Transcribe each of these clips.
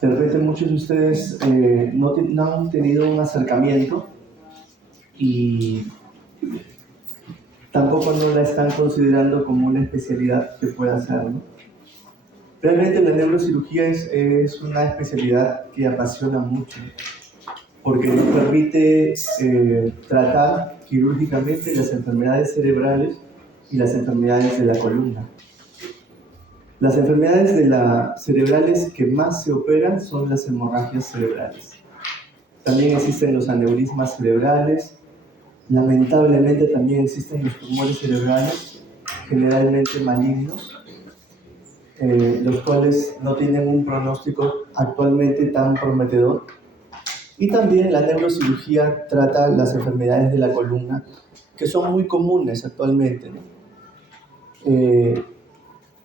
De repente muchos de ustedes no han tenido un acercamiento y tampoco no la están considerando como una especialidad que pueda hacer, ¿no? Realmente la neurocirugía es una especialidad que apasiona mucho, porque nos permite tratar quirúrgicamente las enfermedades cerebrales y las enfermedades de la columna. Las enfermedades cerebrales que más se operan son las hemorragias cerebrales. También existen los aneurismas cerebrales. Lamentablemente también existen los tumores cerebrales, generalmente malignos, los cuales no tienen un pronóstico actualmente tan prometedor. Y también la neurocirugía trata las enfermedades de la columna, que son muy comunes actualmente, ¿no?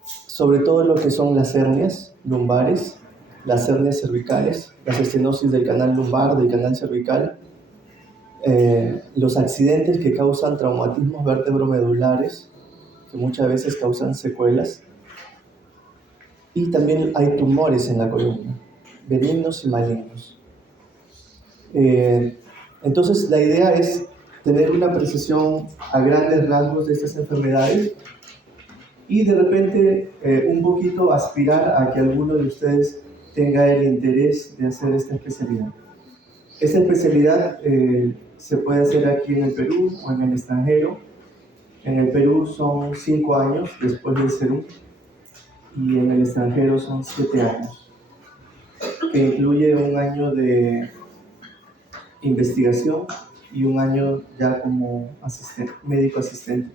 Sobre todo lo que son las hernias lumbares, las hernias cervicales, las estenosis del canal lumbar, del canal cervical, los accidentes que causan traumatismos vértebro-medulares, que muchas veces causan secuelas, y también hay tumores en la columna, benignos y malignos. Entonces la idea es tener una precisión a grandes rasgos de estas enfermedades y de repente un poquito aspirar a que alguno de ustedes tenga el interés de hacer esta especialidad. Esta especialidad se puede hacer aquí en el Perú o en el extranjero. En el Perú son 5 años después del CERUM y en el extranjero son 7 años, que incluye un año de investigación y un año ya como médico asistente.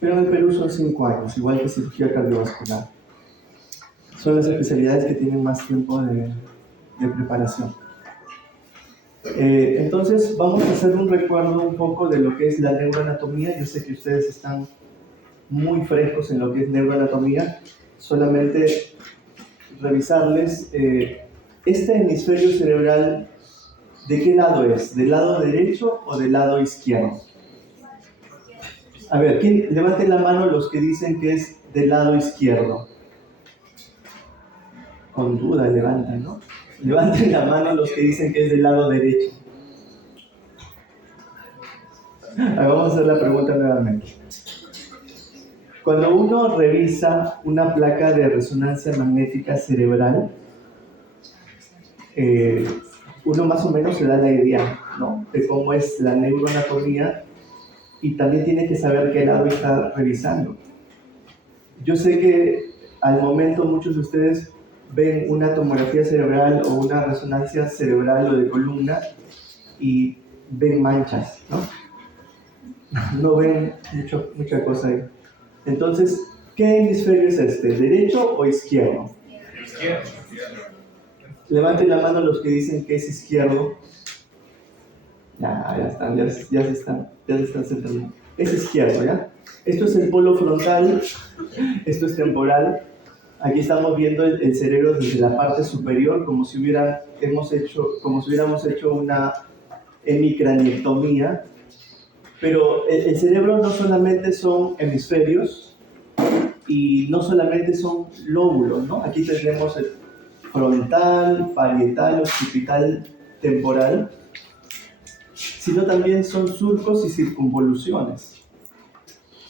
Pero en el Perú son 5 años, igual que cirugía cardiovascular. Son las especialidades que tienen más tiempo de preparación. Entonces vamos a hacer un recuerdo un poco de lo que es la neuroanatomía. Yo sé que ustedes están muy frescos en lo que es neuroanatomía. Solamente revisarles este hemisferio cerebral, ¿de qué lado es? ¿Del lado derecho o del lado izquierdo? A ver, levanten la mano los que dicen que es del lado izquierdo. Con duda levantan, ¿no? Levanten la mano los que dicen que es del lado derecho. Vamos a hacer la pregunta nuevamente. Cuando uno revisa una placa de resonancia magnética cerebral, uno más o menos se da la idea, ¿no?, de cómo es la neuroanatomía y también tiene que saber qué lado está revisando. Yo sé que al momento muchos de ustedes ven una tomografía cerebral o una resonancia cerebral o de columna y ven manchas, ¿no? No ven mucha cosa ahí. Entonces, ¿qué hemisferio es este? ¿Derecho o izquierdo? Izquierdo. Levanten la mano los que dicen que es izquierdo. Ya se están sentando. Es izquierdo, ¿ya? Esto es el polo frontal, esto es temporal. Aquí estamos viendo el cerebro desde la parte superior, como si hubiéramos hecho una hemicraniectomía. Pero el cerebro no solamente son hemisferios y no solamente son lóbulos, ¿no? Aquí tenemos el frontal, parietal, occipital, temporal, sino también son surcos y circunvoluciones.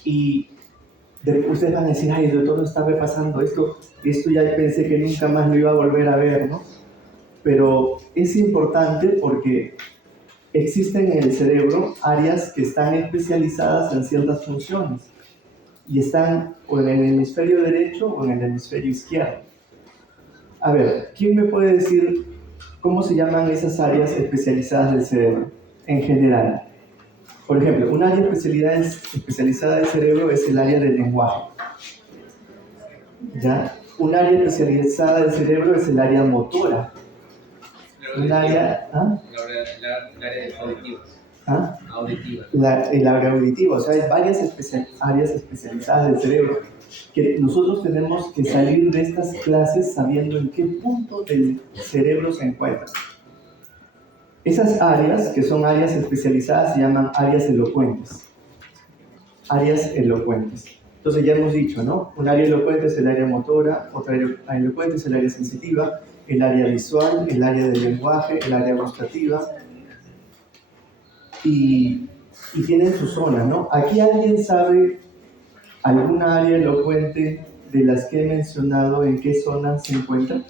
Y ustedes van a decir, ay, doctor, no está repasando esto ya pensé que nunca más lo iba a volver a ver, ¿no? Pero es importante porque existen en el cerebro áreas que están especializadas en ciertas funciones y están o en el hemisferio derecho o en el hemisferio izquierdo. A ver, ¿quién me puede decir cómo se llaman esas áreas especializadas del cerebro en general? Por ejemplo, un área especializada del cerebro es el área del lenguaje. ¿Ya? Un área especializada del cerebro es el área motora. Un área... ¿ah? El área auditiva. ¿Ah? Auditiva. El área auditiva, o sea, hay varias áreas especializadas del cerebro que nosotros tenemos que salir de estas clases sabiendo en qué punto del cerebro se encuentran. Esas áreas, que son áreas especializadas, se llaman áreas elocuentes. Áreas elocuentes. Entonces ya hemos dicho, ¿no? Un área elocuente es el área motora, otra área elocuente es el área sensitiva, el área visual, el área del lenguaje, el área gustativa, y tienen su zona, ¿no? ¿Aquí alguien sabe alguna área elocuente de las que he mencionado en qué zona se encuentra?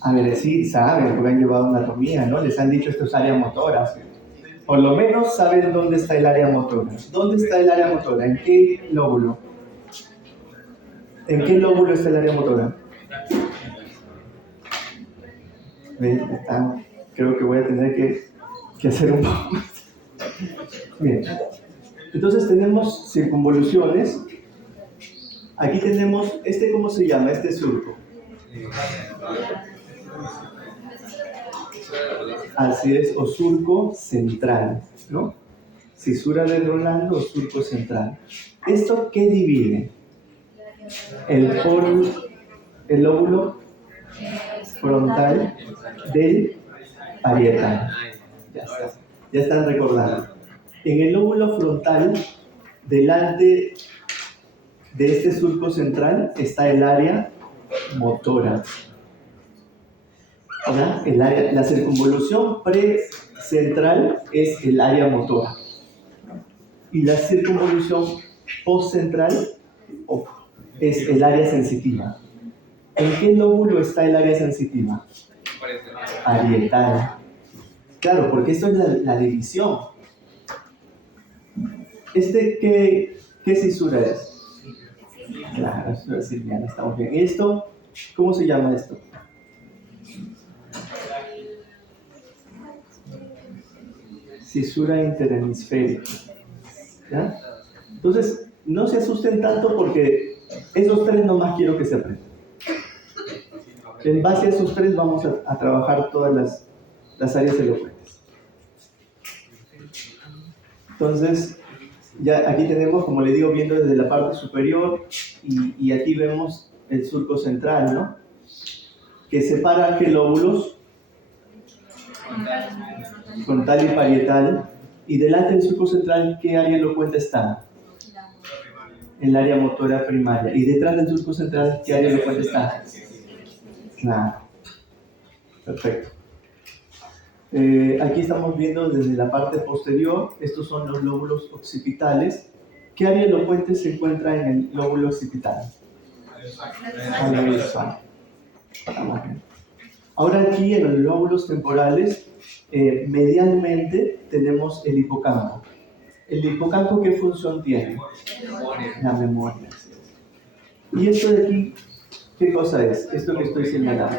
A ver, sí, saben, porque han llevado anatomía, ¿no? Les han dicho esto es área motora. Por lo menos saben dónde está el área motora. ¿Dónde está el área motora? ¿En qué lóbulo? ¿En qué lóbulo está el área motora? ¿Ven? Creo que voy a tener que hacer un poco más. Bien. Entonces tenemos circunvoluciones. Aquí tenemos, ¿cómo se llama? Este surco. Así es, o surco central, ¿no? Cisura de Rolando o surco central. ¿Esto qué divide? El lóbulo frontal del parietal. Ya está. Ya están recordando. En el lóbulo frontal, delante de este surco central, está el área motora. ¿Verdad? La circunvolución precentral es el área motora. Y la circunvolución postcentral es el área sensitiva. ¿En qué lóbulo está el área sensitiva? Parietal. Claro, porque esto es la división. ¿Qué cisura es? Claro, eso es silviana, estamos bien. ¿Esto? ¿Cómo se llama esto? Cisura interhemisférica. ¿Ya? Entonces, no se asusten tanto porque esos tres nomás quiero que se aprendan. En base a esos tres vamos a trabajar todas las áreas elocuentes. Entonces, ya aquí tenemos, como le digo, viendo desde la parte superior y aquí vemos el surco central, ¿no? Que separa qué lóbulos, frontal y parietal, y delante del surco central, ¿qué área elocuente está? El área motora primaria. Y detrás del surco central, ¿qué área elocuente está? Claro. Perfecto. Aquí estamos viendo desde la parte posterior, estos son los lóbulos occipitales. ¿Qué área elocuente se encuentra en el lóbulo occipital? Área visual. Ahora aquí en los lóbulos temporales, medialmente tenemos el hipocampo. ¿El hipocampo qué función tiene? La memoria. ¿Y esto de aquí qué cosa es? Esto que estoy señalando.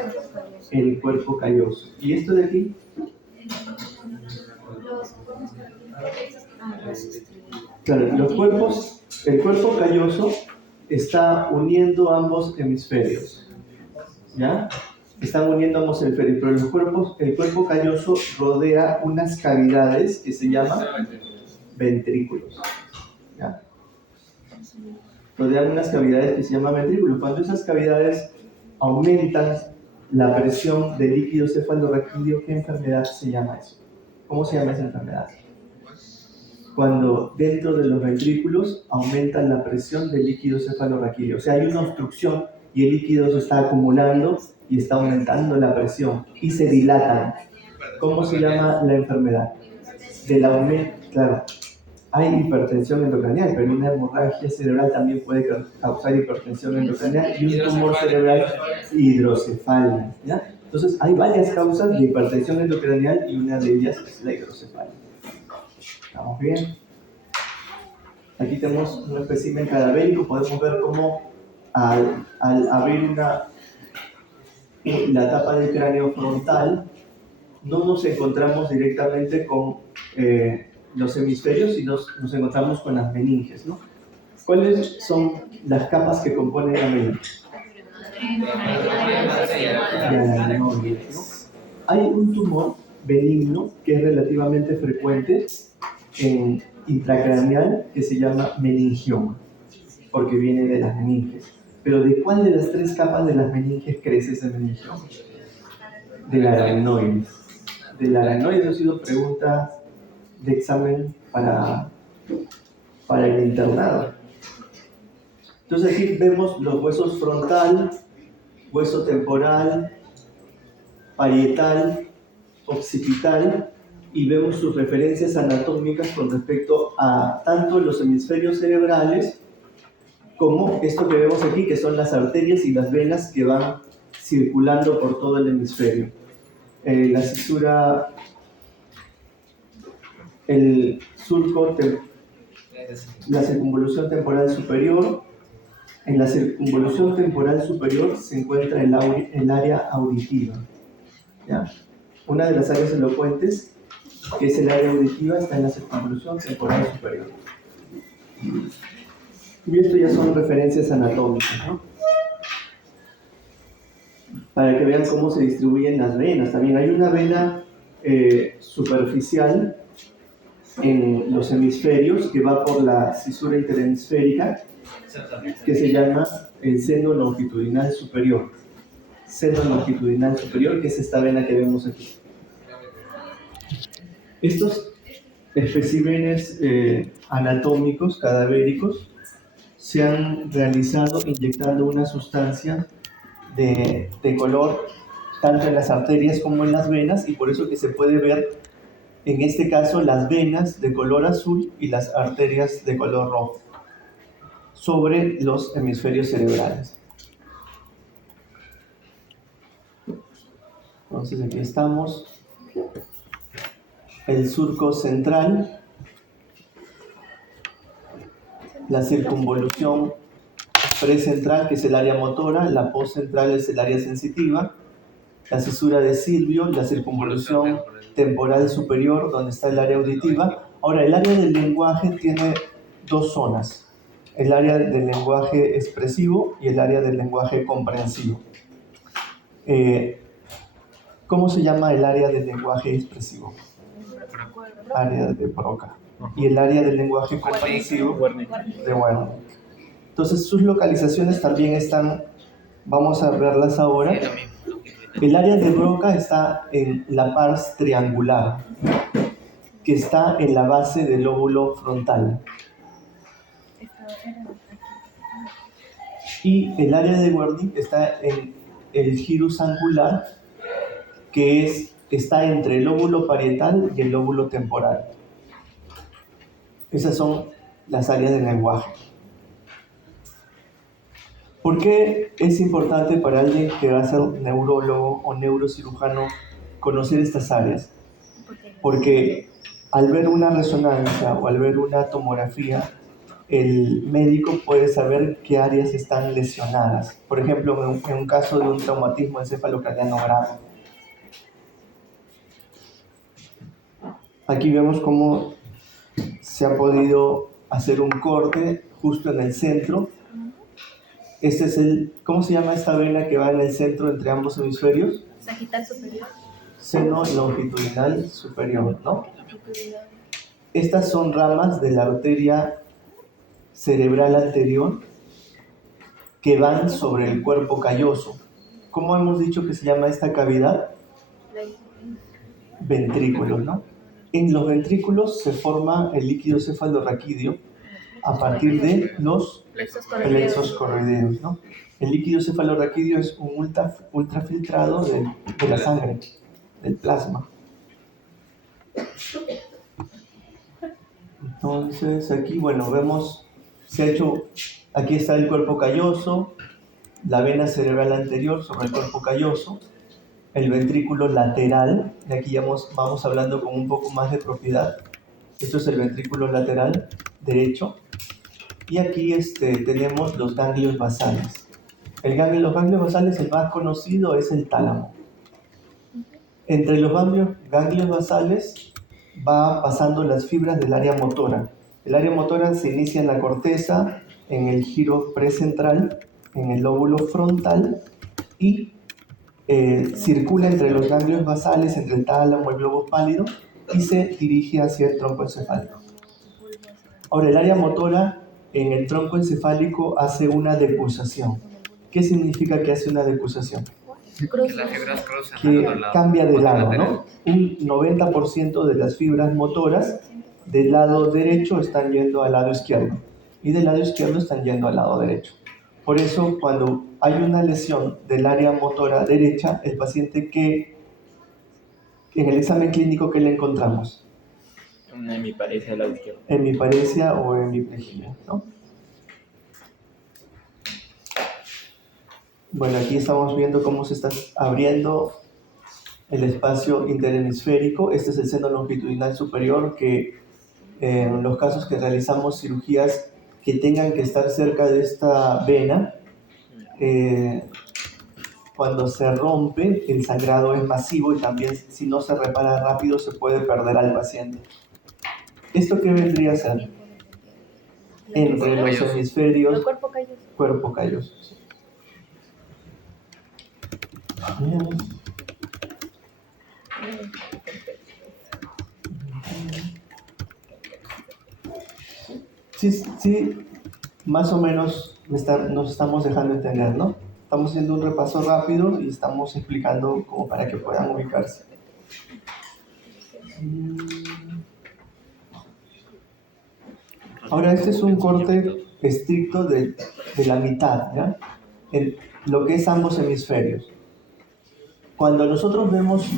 El cuerpo calloso. ¿Y esto de aquí? Claro, el cuerpo calloso está uniendo ambos hemisferios. ¿Ya? Están uniendo ambos hemisferios, pero el cuerpo calloso rodea unas cavidades que se llaman ventrículos. ¿Ya? Rodean unas cavidades que se llaman ventrículos. Cuando esas cavidades aumentan la presión del líquido cefalorraquídeo, ¿qué enfermedad se llama eso? ¿Cómo se llama esa enfermedad? Cuando dentro de los ventrículos aumentan la presión del líquido cefalorraquídeo. O sea, hay una obstrucción y el líquido se está acumulando y está aumentando la presión y se dilatan. ¿Cómo se llama la enfermedad? Del aumento, claro. Hay hipertensión endocranial, pero una hemorragia cerebral también puede causar hipertensión endocranial y un tumor cerebral hidrocefalia. ¿Ya? Entonces, hay varias causas de hipertensión endocranial y una de ellas es la hidrocefalia. ¿Estamos bien? Aquí tenemos un espécimen cadavérico. Podemos ver cómo al abrir la tapa del cráneo frontal, no nos encontramos directamente con los hemisferios, sino nos encontramos con las meninges, ¿no? ¿Cuáles son las capas que componen la meninge? ¿No? Hay un tumor benigno que es relativamente frecuente intracraneal que se llama meningioma, porque viene de las meninges. Pero ¿de cuál de las tres capas de las meninges crece ese meningioma? Del aracnoides. Del aracnoides ha sido pregunta de examen para para el internado. Entonces aquí vemos los huesos frontal, hueso temporal, parietal, occipital, y vemos sus referencias anatómicas con respecto a tanto los hemisferios cerebrales como esto que vemos aquí, que son las arterias y las venas que van circulando por todo el hemisferio. La cisura, el surco, la circunvolución temporal superior. En la circunvolución temporal superior se encuentra el área auditiva, ¿ya? Una de las áreas elocuentes, que es el área auditiva, está en la circunvolución temporal superior. Y esto ya son referencias anatómicas, ¿no? Para que vean cómo se distribuyen las venas. También hay una vena superficial en los hemisferios que va por la cisura interhemisférica, que se llama el seno longitudinal superior. Seno longitudinal superior, que es esta vena que vemos aquí. Estos especímenes anatómicos, cadavéricos, se han realizado inyectando una sustancia de color tanto en las arterias como en las venas, y por eso que se puede ver en este caso las venas de color azul y las arterias de color rojo sobre los hemisferios cerebrales. Entonces aquí estamos, el surco central, la circunvolución precentral, que es el área motora, la postcentral es el área sensitiva, la cisura de Silvio, la circunvolución temporal superior, donde está el área auditiva. Ahora, el área del lenguaje tiene dos zonas, el área del lenguaje expresivo y el área del lenguaje comprensivo. ¿Cómo se llama el área del lenguaje expresivo? Área de Broca. Y el área del lenguaje comprensivo de Wernicke. Entonces, sus localizaciones también están, vamos a verlas ahora. El área de Broca está en la pars triangular, que está en la base del lóbulo frontal. Y el área de Wernicke está en el gyrus angular, que está entre el lóbulo parietal y el lóbulo temporal. Esas son las áreas del lenguaje. ¿Por qué es importante para alguien que va a ser neurólogo o neurocirujano conocer estas áreas? Porque al ver una resonancia o al ver una tomografía, el médico puede saber qué áreas están lesionadas. Por ejemplo, en un caso de un traumatismo encefalocraniano grave. Aquí vemos cómo se ha podido hacer un corte justo en el centro. Este es ¿cómo se llama esta vena que va en el centro entre ambos hemisferios? Sagital superior. Seno longitudinal superior, ¿no? Estas son ramas de la arteria cerebral anterior que van sobre el cuerpo calloso. ¿Cómo hemos dicho que se llama esta cavidad? Ventrículos, ¿no? En los ventrículos se forma el líquido cefalorraquídeo a partir de los plexos corrideos, ¿no? El líquido cefalorraquídeo es un ultrafiltrado de la sangre, del plasma. Entonces aquí, bueno, vemos, aquí está el cuerpo calloso, la vena cerebral anterior sobre el cuerpo calloso, el ventrículo lateral, y aquí ya vamos hablando con un poco más de propiedad. Esto es el ventrículo lateral derecho, y aquí tenemos los ganglios basales. Los ganglios basales, el más conocido es el tálamo. Entre los ganglios basales va pasando las fibras del área motora. El área motora se inicia en la corteza, en el giro precentral, en el lóbulo frontal, y circula entre los ganglios basales, entre el tálamo y el globo pálido, y se dirige hacia el tronco encefálico. Ahora, el área motora en el tronco encefálico hace una decusación. ¿Qué significa que hace una decusación? Que las fibras cruzan Que cambia de lado, ¿no? Un 90% de las fibras motoras del lado derecho están yendo al lado izquierdo y del lado izquierdo están yendo al lado derecho. Por eso, cuando hay una lesión del área motora derecha, el paciente que en el examen clínico que le encontramos, Una hemiparesia del lado izquierdo. hemiparesia o hemiplegia, ¿no? Bueno, aquí estamos viendo cómo se está abriendo el espacio interhemisférico. Este es el seno longitudinal superior que en los casos que realizamos cirugías que tengan que estar cerca de esta vena, cuando se rompe, el sangrado es masivo y también si no se repara rápido se puede perder al paciente. ¿Esto qué vendría a ser? Entre los hemisferios, cuerpo calloso. Sí, más o menos nos estamos dejando entender, ¿no? Estamos haciendo un repaso rápido y estamos explicando como para que puedan ubicarse. Ahora, este es un corte estricto de la mitad, ¿ya? En lo que es ambos hemisferios. Cuando nosotros vemos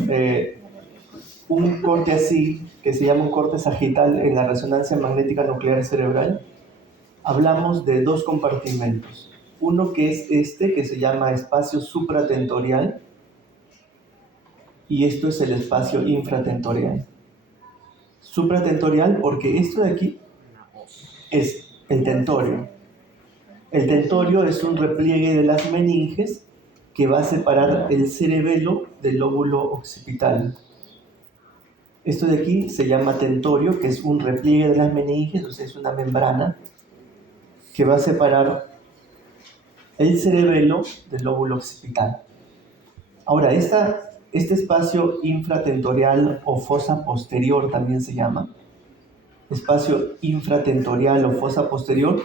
un corte así, que se llama un corte sagital en la resonancia magnética nuclear cerebral, hablamos de dos compartimentos. Uno que es este, que se llama espacio supratentorial, y esto es el espacio infratentorial. Supratentorial porque esto de aquí es el tentorio. El tentorio es un repliegue de las meninges que va a separar el cerebelo del lóbulo occipital. Esto de aquí se llama tentorio, que es un repliegue de las meninges, o sea, es una membrana que va a separar el cerebelo del lóbulo occipital. Ahora, este espacio infratentorial o fosa posterior también se llama, espacio infratentorial o fosa posterior,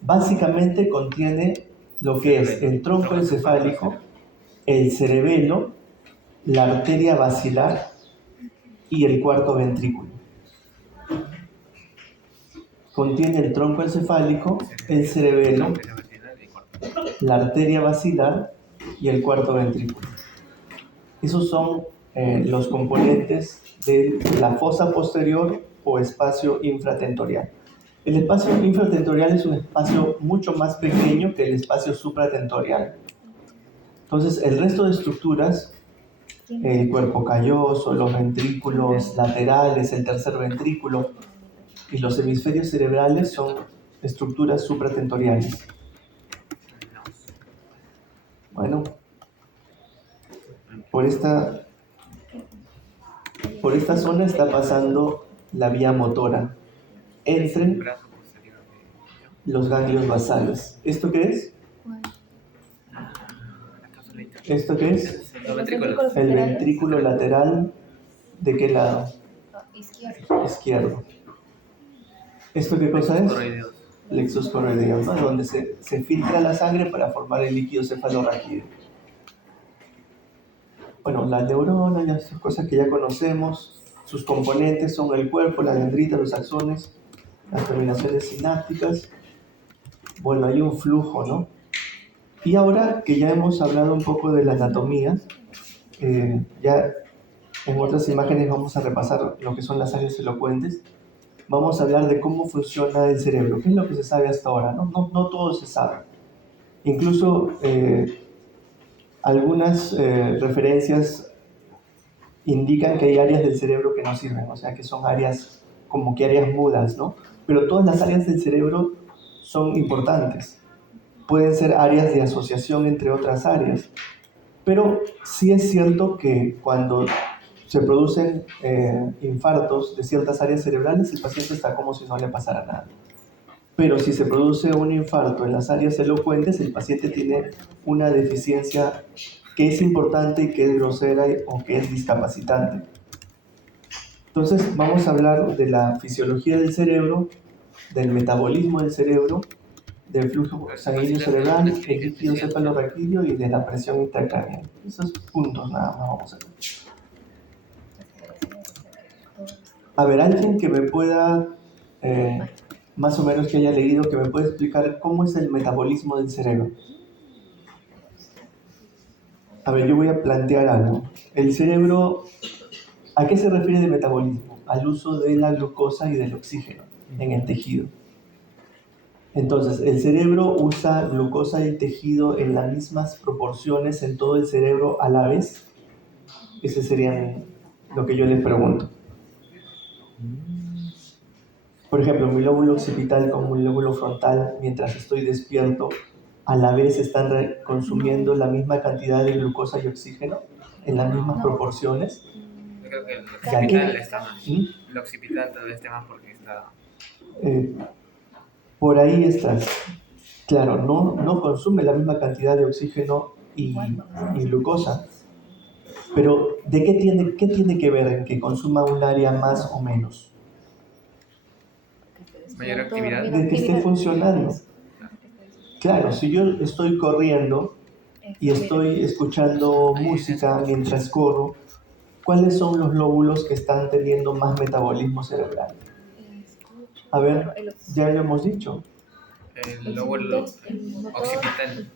básicamente contiene lo que es el tronco encefálico, el cerebelo, la arteria basilar y el cuarto ventrículo. Contiene el tronco encefálico, el cerebelo, la arteria basilar y el cuarto ventrículo. Esos son los componentes de la fosa posterior o espacio infratentorial. El espacio infratentorial es un espacio mucho más pequeño que el espacio supratentorial. Entonces, el resto de estructuras, el cuerpo calloso, los ventrículos laterales, el tercer ventrículo y los hemisferios cerebrales son estructuras supratentoriales. Bueno, por esta zona está pasando la vía motora entre los ganglios basales. ¿Esto qué es? ¿Esto qué es? Los ventrículos. El ventrículo lateral, ¿de qué lado? Izquierdo. ¿Esto qué cosa es? Plexus choroideus, ¿no? Donde se filtra la sangre para formar el líquido cefalorraquídeo. Bueno, las neuronas, las cosas que ya conocemos, sus componentes son el cuerpo, la dendrita, los axones, las terminaciones sinápticas. Bueno, hay un flujo, ¿no? Y ahora que ya hemos hablado un poco de la anatomía, ya en otras imágenes vamos a repasar lo que son las áreas elocuentes. Vamos a hablar de cómo funciona el cerebro, qué es lo que se sabe hasta ahora, ¿no? No todo se sabe. Incluso algunas referencias indican que hay áreas del cerebro que no sirven, o sea que son áreas como que áreas mudas, ¿no? Pero todas las áreas del cerebro son importantes. Pueden ser áreas de asociación entre otras áreas. Pero sí es cierto que cuando se producen infartos de ciertas áreas cerebrales, el paciente está como si no le pasara nada. Pero si se produce un infarto en las áreas elocuentes, el paciente tiene una deficiencia que es importante y que es grosera o que es discapacitante. Entonces vamos a hablar de la fisiología del cerebro, del metabolismo del cerebro, del flujo sanguíneo cerebral, el líquido cefalorraquídeo y de la presión intracraneal. Esos puntos nada más vamos a ver. A ver, alguien que me pueda, más o menos que haya leído, que me pueda explicar cómo es el metabolismo del cerebro. A ver, yo voy a plantear algo. El cerebro, ¿a qué se refiere de metabolismo? Al uso de la glucosa y del oxígeno en el tejido. Entonces, el cerebro usa glucosa y tejido en las mismas proporciones en todo el cerebro a la vez. Ese sería lo que yo les pregunto. Por ejemplo, mi lóbulo occipital como mi lóbulo frontal, mientras estoy despierto, a la vez están consumiendo la misma cantidad de glucosa y oxígeno en las mismas proporciones. Yo creo que el Ya que- occipital está más. ¿Mm? El occipital tal vez esté más porque está. Eh, por ahí estás. Claro, no consume la misma cantidad de oxígeno y glucosa. Pero, qué tiene que ver en que consuma un área más o menos? Mayor actividad. De que esté funcionando. Claro, si yo estoy corriendo y estoy escuchando música mientras corro, ¿cuáles son los lóbulos que están teniendo más metabolismo cerebral? A ver, ya lo hemos dicho. El lóbulo occipital.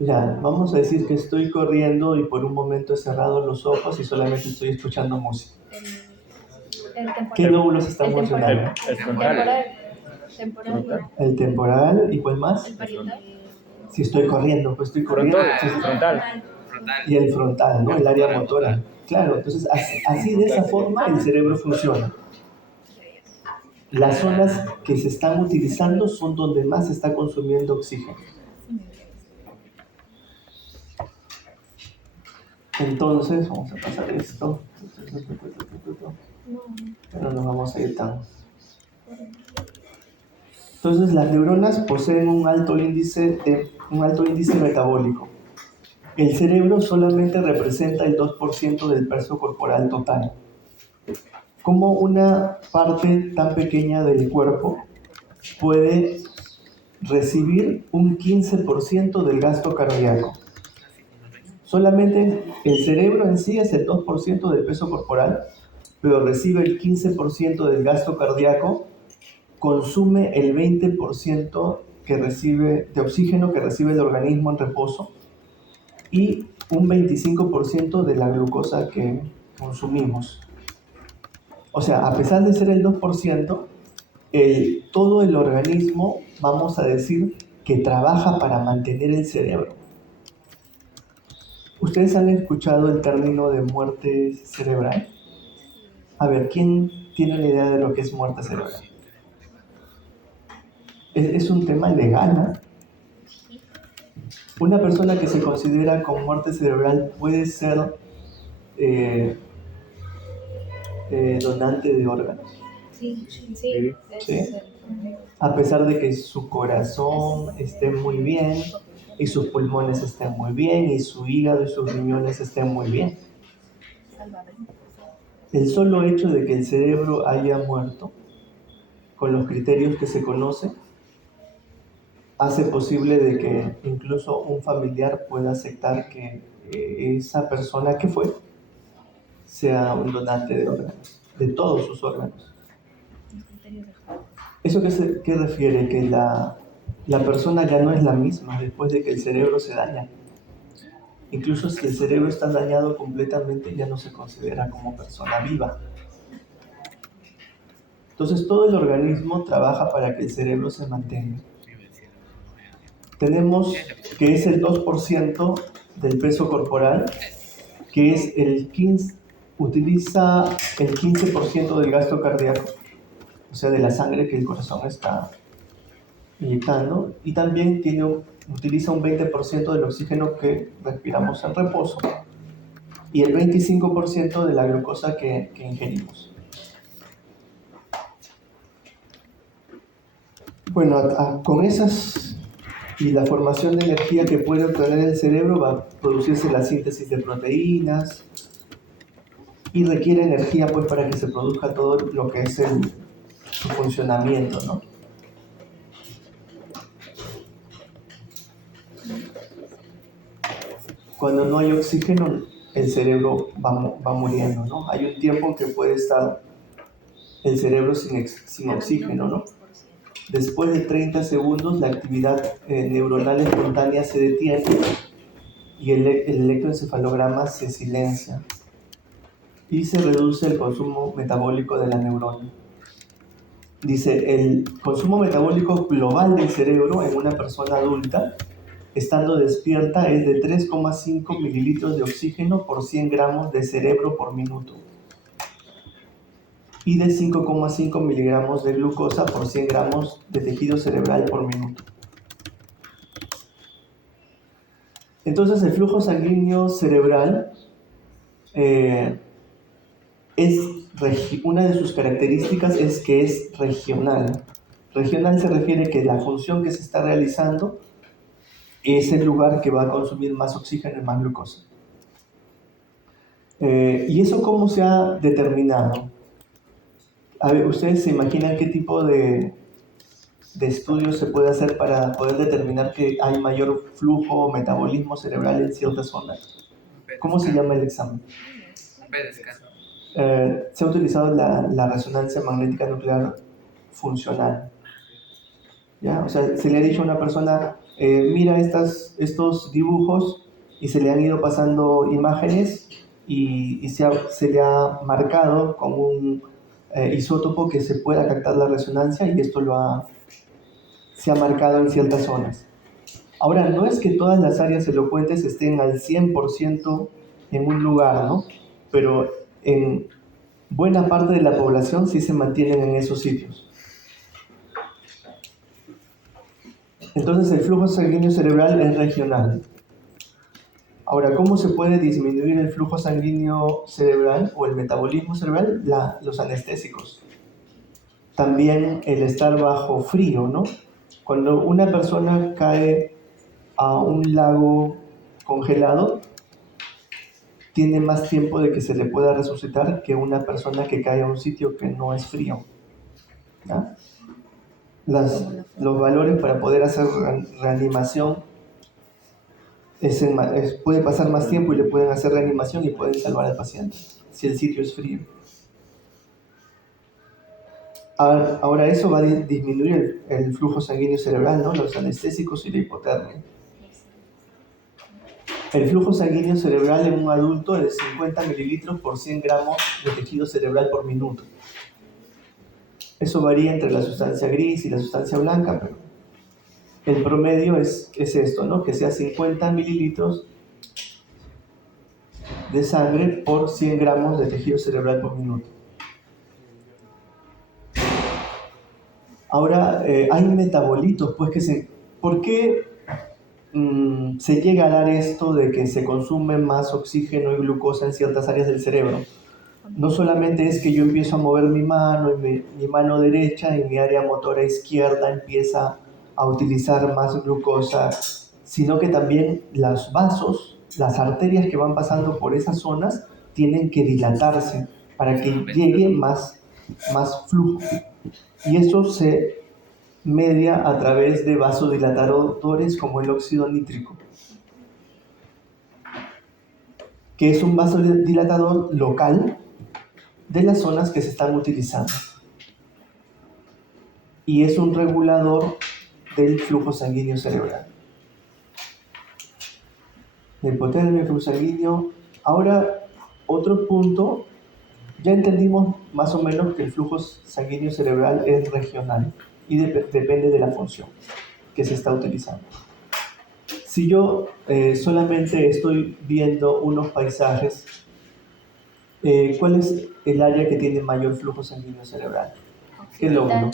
Ya, vamos a decir que estoy corriendo y por un momento he cerrado los ojos y solamente estoy escuchando música. ¿Qué lóbulos están funcionando? El frontal. El temporal, ¿y cuál más? Si estoy corriendo, pues estoy corriendo. Frontal. Frontal. Y el frontal, ¿no? El área motora. Claro, entonces así de esa forma el cerebro funciona. Las zonas que se están utilizando son donde más se está consumiendo oxígeno. Entonces, vamos a pasar esto. Pero no vamos a ir tan. Entonces, las neuronas poseen un alto índice metabólico. El cerebro solamente representa el 2% del peso corporal total. ¿Cómo una parte tan pequeña del cuerpo puede recibir un 15% del gasto cardíaco? Solamente el cerebro en sí es el 2% del peso corporal, pero recibe el 15% del gasto cardíaco, consume el 20% de oxígeno que recibe el organismo en reposo y un 25% de la glucosa que consumimos. O sea, a pesar de ser el 2%, todo el organismo, vamos a decir, que trabaja para mantener el cerebro. ¿Ustedes han escuchado el término de muerte cerebral? A ver, ¿quién tiene una idea de lo que es muerte cerebral? Es un tema legal, ¿no? Una persona que se considera con muerte cerebral puede ser donante de órganos. Sí. ¿Sí? A pesar de que su corazón esté muy bien y sus pulmones estén muy bien y su hígado y sus riñones estén muy bien. El solo hecho de que el cerebro haya muerto, con los criterios que se conocen, hace posible de que incluso un familiar pueda aceptar que esa persona que fue sea un donante de órganos, de todos sus órganos. ¿Eso qué refiere? Que la persona ya no es la misma después de que el cerebro se daña. Incluso si el cerebro está dañado completamente, ya no se considera como persona viva. Entonces todo el organismo trabaja para que el cerebro se mantenga. Tenemos que es el 2% del peso corporal, que es utiliza el 15% del gasto cardíaco, o sea, de la sangre que el corazón está inyectando, y también utiliza un 20% del oxígeno que respiramos en reposo y el 25% de la glucosa que ingerimos. Bueno, con esas y la formación de energía que puede obtener el cerebro va a producirse la síntesis de proteínas y requiere energía pues para que se produzca todo lo que es su funcionamiento, ¿no? Cuando no hay oxígeno el cerebro va muriendo, ¿no? Hay un tiempo en que puede estar el cerebro sin oxígeno, ¿no? Después de 30 segundos la actividad neuronal espontánea se detiene y el electroencefalograma se silencia y se reduce el consumo metabólico de la neurona. Dice, el consumo metabólico global del cerebro en una persona adulta, estando despierta, es de 3,5 mililitros de oxígeno por 100 gramos de cerebro por minuto y de 5,5 miligramos de glucosa por 100 gramos de tejido cerebral por minuto. Entonces, el flujo sanguíneo cerebral una de sus características es que es regional. Regional se refiere que la función que se está realizando es el lugar que va a consumir más oxígeno y más glucosa. ¿Y eso cómo se ha determinado? A ver, ¿ustedes se imaginan qué tipo de estudios se puede hacer para poder determinar que hay mayor flujo o metabolismo cerebral en ciertas zonas? ¿Cómo se llama el examen? Se ha utilizado la resonancia magnética nuclear funcional. ¿Ya? O sea, se le ha dicho a una persona, mira estos dibujos, y se le han ido pasando imágenes y se le ha marcado con un isótopo que se pueda captar la resonancia, y esto se ha marcado en ciertas zonas. Ahora, no es que todas las áreas elocuentes estén al 100% en un lugar, ¿no? Pero en buena parte de la población sí se mantienen en esos sitios. Entonces, el flujo sanguíneo cerebral es regional. Ahora, ¿cómo se puede disminuir el flujo sanguíneo cerebral o el metabolismo cerebral? Los anestésicos. También el estar bajo frío, ¿no? Cuando una persona cae a un lago congelado, tiene más tiempo de que se le pueda resucitar que una persona que cae a un sitio que no es frío. ¿Ya? Los valores para poder hacer reanimación puede pasar más tiempo y le pueden hacer reanimación y pueden salvar al paciente si el sitio es frío. Ahora eso va a disminuir el flujo sanguíneo cerebral, ¿no? Los anestésicos y la hipotermia. El flujo sanguíneo cerebral en un adulto es 50 mililitros por 100 gramos de tejido cerebral por minuto. Eso varía entre la sustancia gris y la sustancia blanca, pero el promedio es esto, ¿no? Que sea 50 mililitros de sangre por 100 gramos de tejido cerebral por minuto. Ahora, hay metabolitos, pues ¿por qué se llega a dar esto de que se consume más oxígeno y glucosa en ciertas áreas del cerebro? No solamente es que yo empiezo a mover mi mano, y mi mano derecha y mi área motora izquierda empieza a utilizar más glucosa, sino que también los vasos, las arterias que van pasando por esas zonas, tienen que dilatarse para que llegue más flujo. Y eso se media a través de vasodilatadores como el óxido nítrico, que es un vasodilatador local de las zonas que se están utilizando. Y es un regulador del flujo sanguíneo cerebral. La hipotermia, el flujo sanguíneo. Ahora, otro punto, ya entendimos más o menos que el flujo sanguíneo cerebral es regional y depende de la función que se está utilizando. Si yo solamente estoy viendo unos paisajes, ¿cuál es el área que tiene mayor flujo sanguíneo cerebral? ¿Qué lóbulo?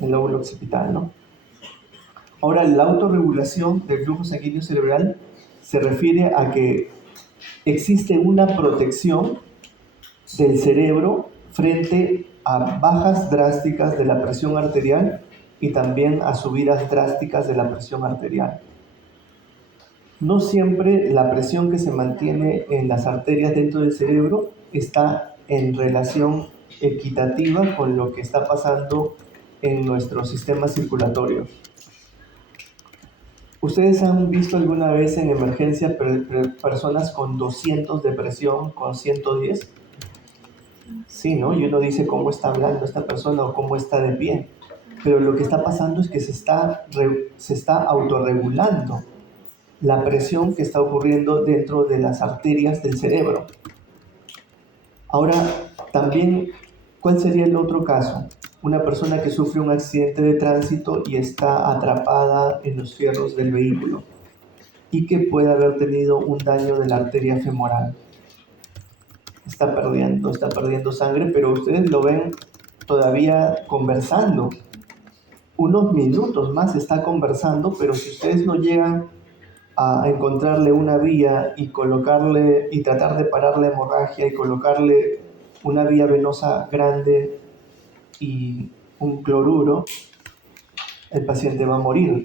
El lóbulo occipital, ¿no? Ahora, la autorregulación del flujo sanguíneo cerebral se refiere a que existe una protección del cerebro frente a bajas drásticas de la presión arterial y también a subidas drásticas de la presión arterial. No siempre la presión que se mantiene en las arterias dentro del cerebro está en relación equitativa con lo que está pasando en nuestro sistema circulatorio. ¿Ustedes han visto alguna vez en emergencia personas con 200 de presión, con 110? Sí, ¿no? Y uno dice cómo está hablando esta persona o cómo está de pie. Pero lo que está pasando es que se está autorregulando la presión que está ocurriendo dentro de las arterias del cerebro. Ahora, también, ¿cuál sería el otro caso? Una persona que sufre un accidente de tránsito y está atrapada en los fierros del vehículo y que puede haber tenido un daño de la arteria femoral. Está perdiendo sangre, pero ustedes lo ven todavía conversando. Unos minutos más está conversando, pero si ustedes no llegan a encontrarle una vía y colocarle y tratar de parar la hemorragia y colocarle una vía venosa grande y un cloruro, el paciente va a morir.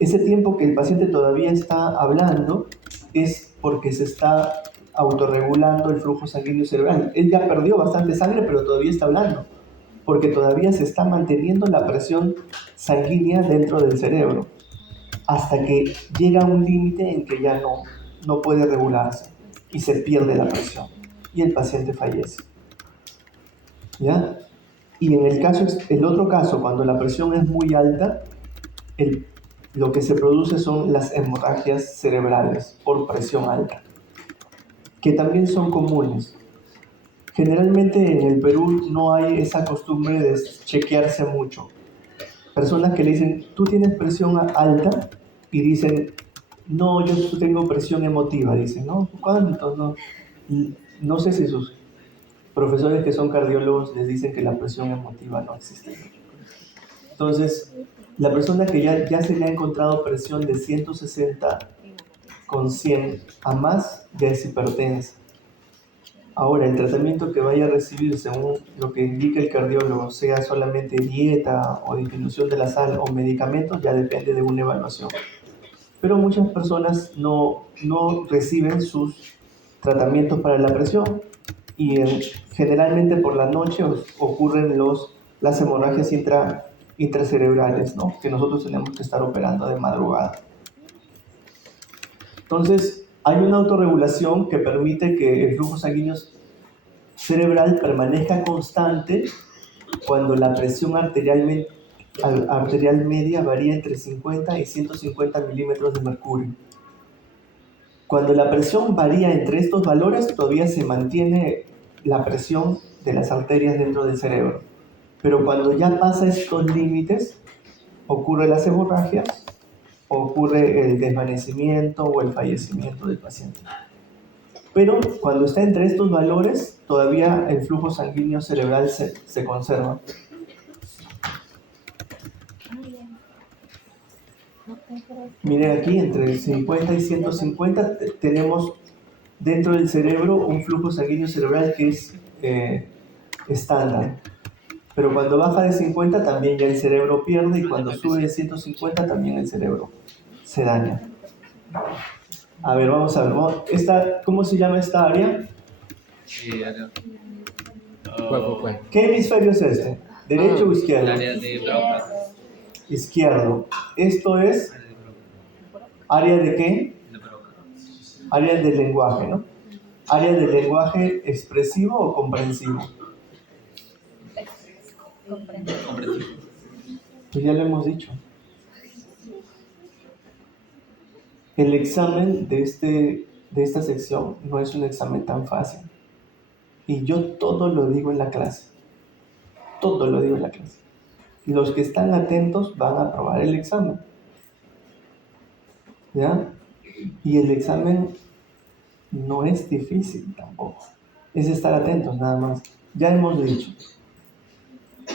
Ese tiempo que el paciente todavía está hablando es porque se está autorregulando el flujo sanguíneo cerebral. Él ya perdió bastante sangre, pero todavía está hablando, porque todavía se está manteniendo la presión sanguínea dentro del cerebro, hasta que llega un límite en que ya no puede regularse y se pierde la presión y el paciente fallece. ¿Ya? Y en el otro caso, cuando la presión es muy alta, lo que se produce son las hemorragias cerebrales por presión alta, que también son comunes. Generalmente en el Perú no hay esa costumbre de chequearse mucho. Personas que le dicen, ¿tú tienes presión alta? Y dicen, no, yo tengo presión emotiva. Dicen, ¿no? ¿Cuánto? No, no sé si sus profesores que son cardiólogos les dicen que la presión emotiva no existe. Entonces, la persona que ya se le ha encontrado presión de 160 con 100 a más ya es hipertensa. Ahora, el tratamiento que vaya a recibir según lo que indique el cardiólogo, sea solamente dieta o disminución de la sal o medicamentos, ya depende de una evaluación. Pero muchas personas no reciben sus tratamientos para la presión y generalmente por la noche ocurren las hemorragias intracerebrales, ¿no? Que nosotros tenemos que estar operando de madrugada. Entonces, hay una autorregulación que permite que el flujo sanguíneo cerebral permanezca constante cuando la presión arterial media varía entre 50 y 150 milímetros de mercurio. Cuando la presión varía entre estos valores, todavía se mantiene la presión de las arterias dentro del cerebro. Pero cuando ya pasa estos límites, ocurren las hemorragias, ocurre el desvanecimiento o el fallecimiento del paciente. Pero cuando está entre estos valores, todavía el flujo sanguíneo cerebral se conserva. Miren aquí, entre 50 y 150 tenemos dentro del cerebro un flujo sanguíneo cerebral que es estándar. Pero cuando baja de 50 también ya el cerebro pierde, y cuando sube de 150 también el cerebro se daña. A ver, vamos a ver. ¿Cómo se llama esta área? ¿Qué hemisferio es este? ¿Derecho o izquierdo? El área de Broca. Izquierdo. Esto es área de ¿qué? De Broca. Área del lenguaje, ¿no? ¿Área del lenguaje expresivo o comprensivo? Comprensivo. Pues ya lo hemos dicho. El examen de esta sección no es un examen tan fácil. Y yo todo lo digo en la clase. Todo lo digo en la clase. Los que están atentos van a aprobar el examen. ¿Ya? Y el examen no es difícil tampoco. Es estar atentos nada más. Ya hemos dicho.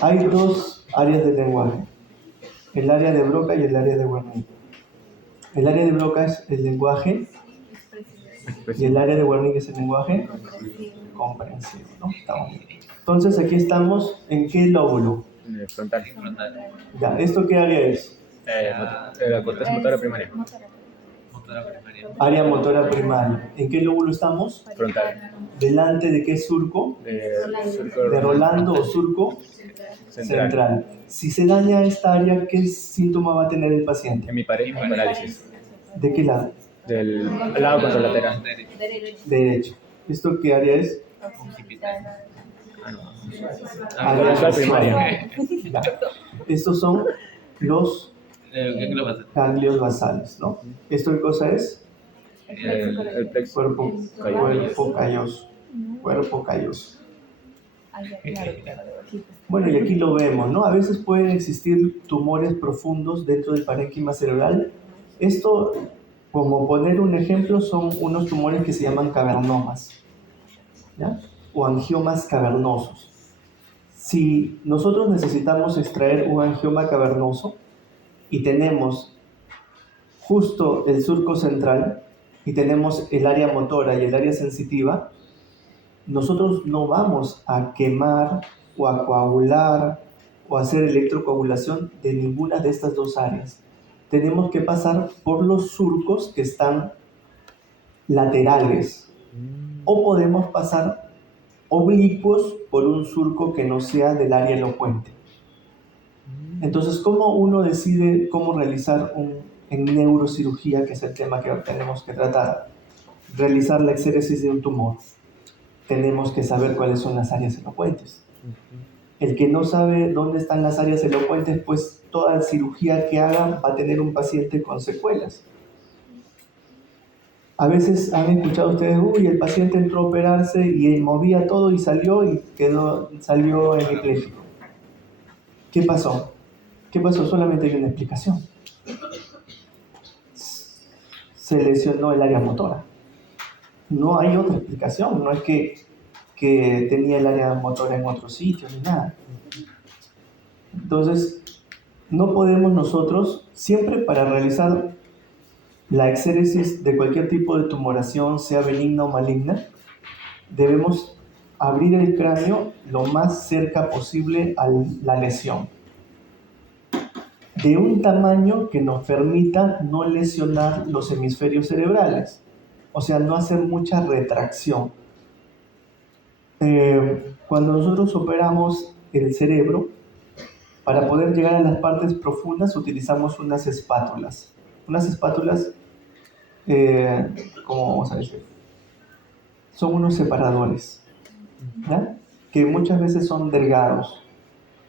Hay dos áreas del lenguaje. El área de Broca y el área de Wernicke. El área de Broca es el lenguaje y el área de Wernicke es el lenguaje comprensivo, ¿no? Estamos bien. Entonces aquí estamos, ¿en qué lóbulo? Frontal. Ya, ¿esto qué área es? La corteza motora primaria. Motora primaria. Área motora primaria. ¿En qué lóbulo estamos? Frontal. ¿Delante de qué surco? De Rolando o surco central. Si se daña esta área, ¿qué síntoma va a tener el paciente? Hemiparesis y parálisis. ¿De qué lado? Del lado contralateral. Derecho. ¿Esto qué área es? Occipital. Ah, no. Área visual visual. primaria. Ya. Estos son los ¿Qué lo pasa? ganglios basales, ¿no? ¿Esto qué cosa es? El plexo. Cuerpo calloso. Cuerpo calloso. Bueno, y aquí lo vemos, ¿no? A veces pueden existir tumores profundos dentro del parénquima cerebral. Esto, como poner un ejemplo, son unos tumores que se llaman cavernomas, ¿ya? O angiomas cavernosos. Si nosotros necesitamos extraer un angioma cavernoso y tenemos justo el surco central y tenemos el área motora y el área sensitiva, nosotros no vamos a quemar o a coagular o a hacer electrocoagulación de ninguna de estas dos áreas. Tenemos que pasar por los surcos que están laterales o podemos pasar oblicuos por un surco que no sea del área elocuente. Entonces, ¿cómo uno decide cómo realizar en neurocirugía, que es el tema que tenemos que tratar? Realizar la exéresis de un tumor. Tenemos que saber cuáles son las áreas elocuentes. El que no sabe dónde están las áreas elocuentes, pues toda cirugía que haga va a tener un paciente con secuelas. A veces han escuchado ustedes, uy, el paciente entró a operarse y movía todo y salió hemipléjico. ¿Qué pasó? ¿Qué pasó? Solamente hay una explicación. Se lesionó el área motora. No hay otra explicación, no es que tenía el área motora en otro sitio ni nada. Entonces, no podemos nosotros, siempre para realizar la exéresis de cualquier tipo de tumoración, sea benigna o maligna, debemos abrir el cráneo lo más cerca posible a la lesión, de un tamaño que nos permita no lesionar los hemisferios cerebrales, o sea, no hacer mucha retracción. Cuando nosotros operamos el cerebro, para poder llegar a las partes profundas utilizamos unas espátulas. Unas espátulas, ¿cómo vamos a decir? Son unos separadores, ¿ya? Que muchas veces son delgados.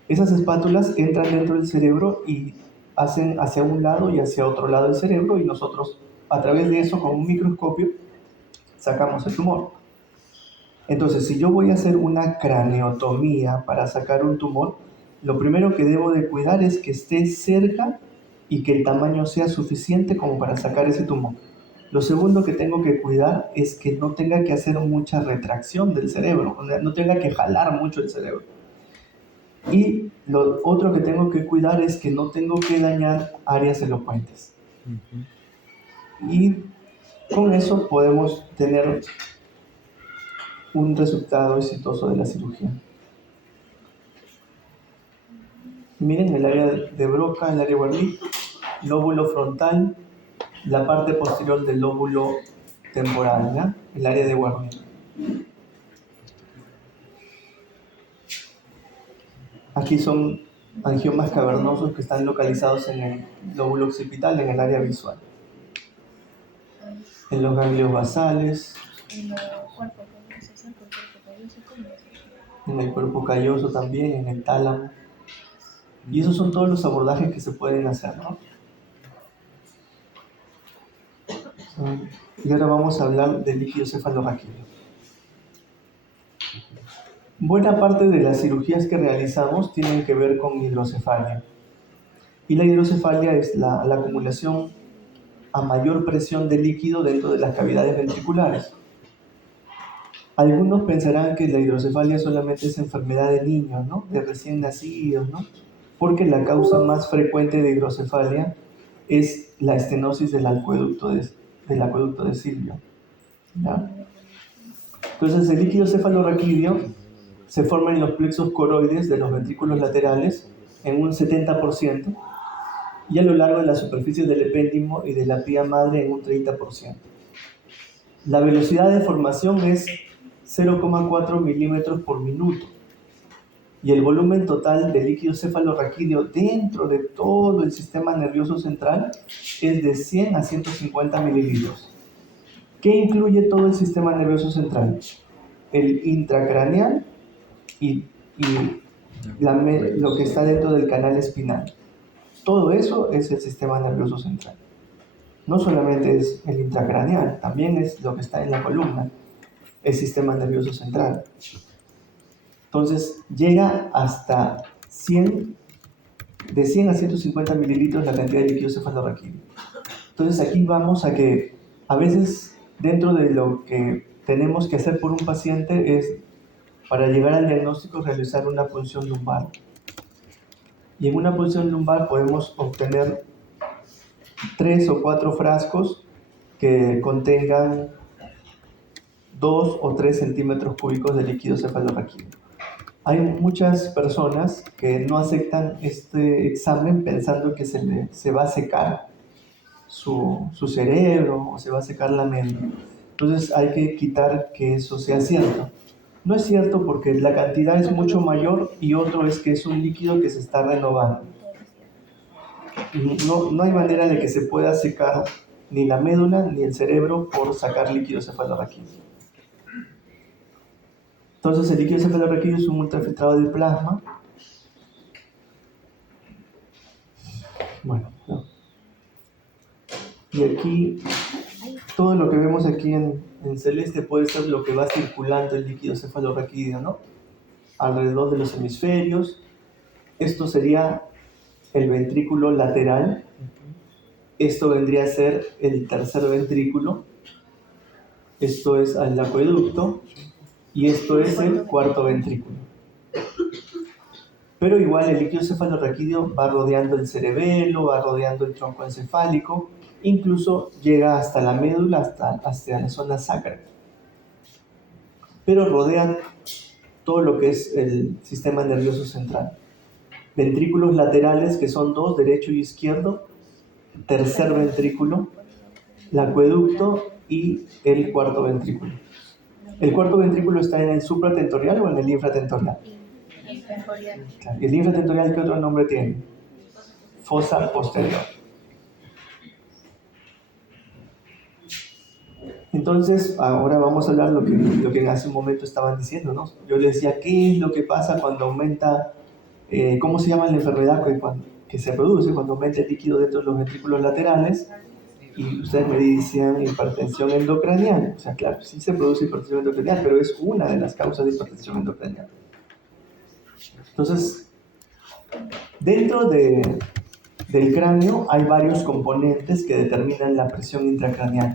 Esas espátulas entran dentro del cerebro y hacen hacia un lado y hacia otro lado del cerebro, y nosotros a través de eso con un microscopio sacamos el tumor. Entonces, si yo voy a hacer una craneotomía para sacar un tumor, lo primero que debo de cuidar es que esté cerca y que el tamaño sea suficiente como para sacar ese tumor. Lo segundo que tengo que cuidar es que no tenga que hacer mucha retracción del cerebro, no tenga que jalar mucho el cerebro. Y lo otro que tengo que cuidar es que no tengo que dañar áreas elocuentes. Y con eso podemos tener un resultado exitoso de la cirugía. Miren el área de Broca, el área de Wernicke, lóbulo frontal, la parte posterior del lóbulo temporal, ¿ya? El área de Wernicke. Aquí son angiomas cavernosos que están localizados en el lóbulo occipital, en el área visual. En los ganglios basales, en el cuerpo calloso también, en el tálamo. Y esos son todos los abordajes que se pueden hacer, ¿no? Y ahora vamos a hablar del líquido cefalorraquídeo. Buena parte de las cirugías que realizamos tienen que ver con hidrocefalia. Y la hidrocefalia es la acumulación a mayor presión de líquido dentro de las cavidades ventriculares. Algunos pensarán que la hidrocefalia solamente es enfermedad de niños, ¿no? De recién nacidos, ¿no? Porque la causa más frecuente de hidrocefalia es la estenosis del acueducto de Silvio, ¿ya? Entonces, el líquido cefalorraquídeo se forma en los plexos coroides de los ventrículos laterales en un 70% y a lo largo de la superficie del epéndimo y de la pía madre en un 30%. La velocidad de formación es 0,4 milímetros por minuto. Y el volumen total de líquido cefalorraquídeo dentro de todo el sistema nervioso central es de 100 a 150 mililitros. ¿Qué incluye todo el sistema nervioso central? El intracraneal y lo que está dentro del canal espinal. Todo eso es el sistema nervioso central. No solamente es el intracraneal, también es lo que está en la columna, el sistema nervioso central. Entonces llega hasta de 100 a 150 mililitros la cantidad de líquido cefalorraquídeo. Entonces aquí vamos a que a veces dentro de lo que tenemos que hacer por un paciente es, para llegar al diagnóstico, realizar una punción lumbar. Y en una punción lumbar podemos obtener 3 o 4 frascos que contengan 2 o 3 centímetros cúbicos de líquido cefalorraquídeo. Hay muchas personas que no aceptan este examen pensando que se va a secar su cerebro o se va a secar la mente. Entonces hay que quitar que eso sea cierto. No es cierto porque la cantidad es mucho mayor y otro es que es un líquido que se está renovando. No hay manera de que se pueda secar ni la médula ni el cerebro por sacar líquido cefalorraquídeo. Entonces el líquido cefalorraquídeo es un ultrafiltrado del plasma. Bueno, ¿no? Y aquí, todo lo que vemos aquí en celeste puede ser lo que va circulando el líquido cefalorraquídeo, ¿no? Alrededor de los hemisferios. Esto sería el ventrículo lateral. Esto vendría a ser el tercer ventrículo. Esto es el acueducto. Y esto es el cuarto ventrículo. Pero igual el líquido cefalorraquídeo va rodeando el cerebelo, va rodeando el tronco encefálico, incluso llega hasta la médula, hasta la zona sacra. Pero rodea todo lo que es el sistema nervioso central. Ventrículos laterales, que son 2, derecho y izquierdo, tercer ventrículo, el acueducto y el cuarto ventrículo. ¿El cuarto ventrículo está en el supratentorial o en el infratentorial? ¿El infratentorial qué otro nombre tiene? Fosa posterior. Entonces, ahora vamos a hablar lo que hace un momento estaban diciendo, ¿no? Yo les decía, ¿qué es lo que pasa cuando aumenta, cómo se llama la enfermedad que se produce cuando aumenta el líquido dentro de los ventrículos laterales? Y ustedes me decían hipertensión endocranial. O sea, claro, sí se produce hipertensión endocranial, pero es una de las causas de hipertensión endocranial. Entonces, dentro del cráneo hay varios componentes que determinan la presión intracraneal.